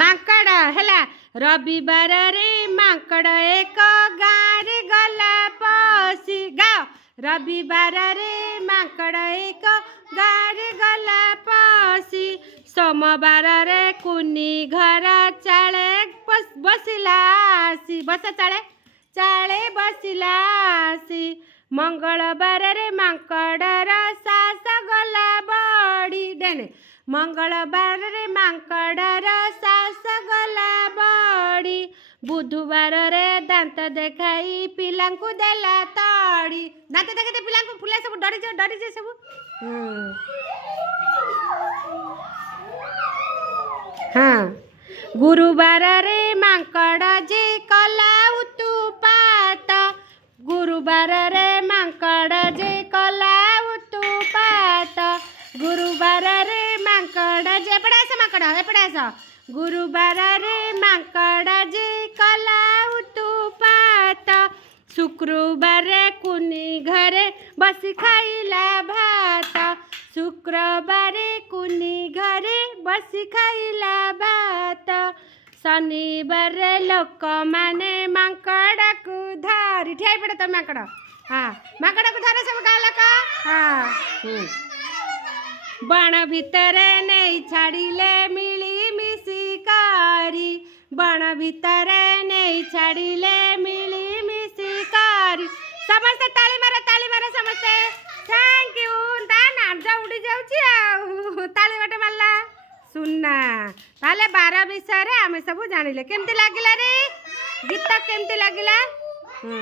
ମାଙ୍କଡ଼ ହେଲା ରବିବାରରେ ମାଙ୍କଡ଼ ଏକ ଗାଁରେ ଗଲା ପଶି ଗାଅ ରବିବାରରେ ମାଙ୍କଡ଼ ଏକ ଗାଁରେ ଗଲା ପଶି ସୋମବାରରେ କୁନି ଘର ଚାଳେ ବସିଲା ଆସି ବସ ଚାଳେ ବସିଲା ଆସି ମଙ୍ଗଳବାରରେ ମାଙ୍କଡ଼ର ଶ୍ୱାସ ଗଲା ବଢ଼ି ଡେନେ ମଙ୍ଗଳବାରରେ ମାଙ୍କଡ଼ର ଶ୍ୱାସ ଗଲା ବଢ଼ି ବୁଧବାରରେ ଦାନ୍ତ ଦେଖାଇ ପିଲାଙ୍କୁ ଦେଲା ତଡ଼ି ଦାନ୍ତ ଦେଖାଇ ପିଲାଙ୍କୁ ପିଲା ସବୁ ଡରିଯିବେ ସବୁ ହଁ ଗୁରୁବାରରେ ମାଙ୍କଡ଼ ଯେ କଲା ଉତୁପାତ ଗୁରୁବାରରେ ମାଙ୍କଡ଼ ଯେ କଲା ଉତୁପାତ ଗୁରୁବାରରେ ମାଙ୍କଡ଼ ଯେ ଏପଟେ ଆସ ମାଙ୍କଡ଼ ଏପଟେ ଆସ ଗୁରୁବାରରେ ମାଙ୍କଡ଼ ଯେ କଲା ଉତୁପାତ ଶୁକ୍ରବାରରେ କୁନି ଘରେ ବସି ଖାଇଲା ଭାତ ଶୁକ୍ରବାରେ କୁନି ଘରେ ବସି ଖାଇଲା ଭାତ ଶନିବାରରେ ଲୋକମାନେ ମାଙ୍କଡ଼କୁ ଧରି ଠିଆ ପଡ଼େ ତ ମାଙ୍କଡ଼ ହଁ ମାଙ୍କଡ଼କୁ ଧରେ ସବୁ ଗାଁ ଲୋକ ହଁ ବଣ ଭିତରେ ନେଇ ଛାଡ଼ିଲେ ମିଳିମିଶି କରି ବଣ ଭିତରେ ନେଇ ଛାଡ଼ିଲେ ମିଳିମିଶି କରି ସମସ୍ତେ ତାଳି ମାର ସମସ୍ତେ ଥ୍ୟାଙ୍କ ୟୁ ତା ନାଜ ଉଡ଼ି ଯାଉଛି ଆଉ ତାଳି ଗୋଟେ ମାରିଲା ସୁନା ତାହେଲେ 12 ବିଷୟରେ ଆମେ ସବୁ ଜାଣିଲେ କେମିତି ଲାଗିଲା ରେ ଗୀତ କେମିତି ଲାଗିଲା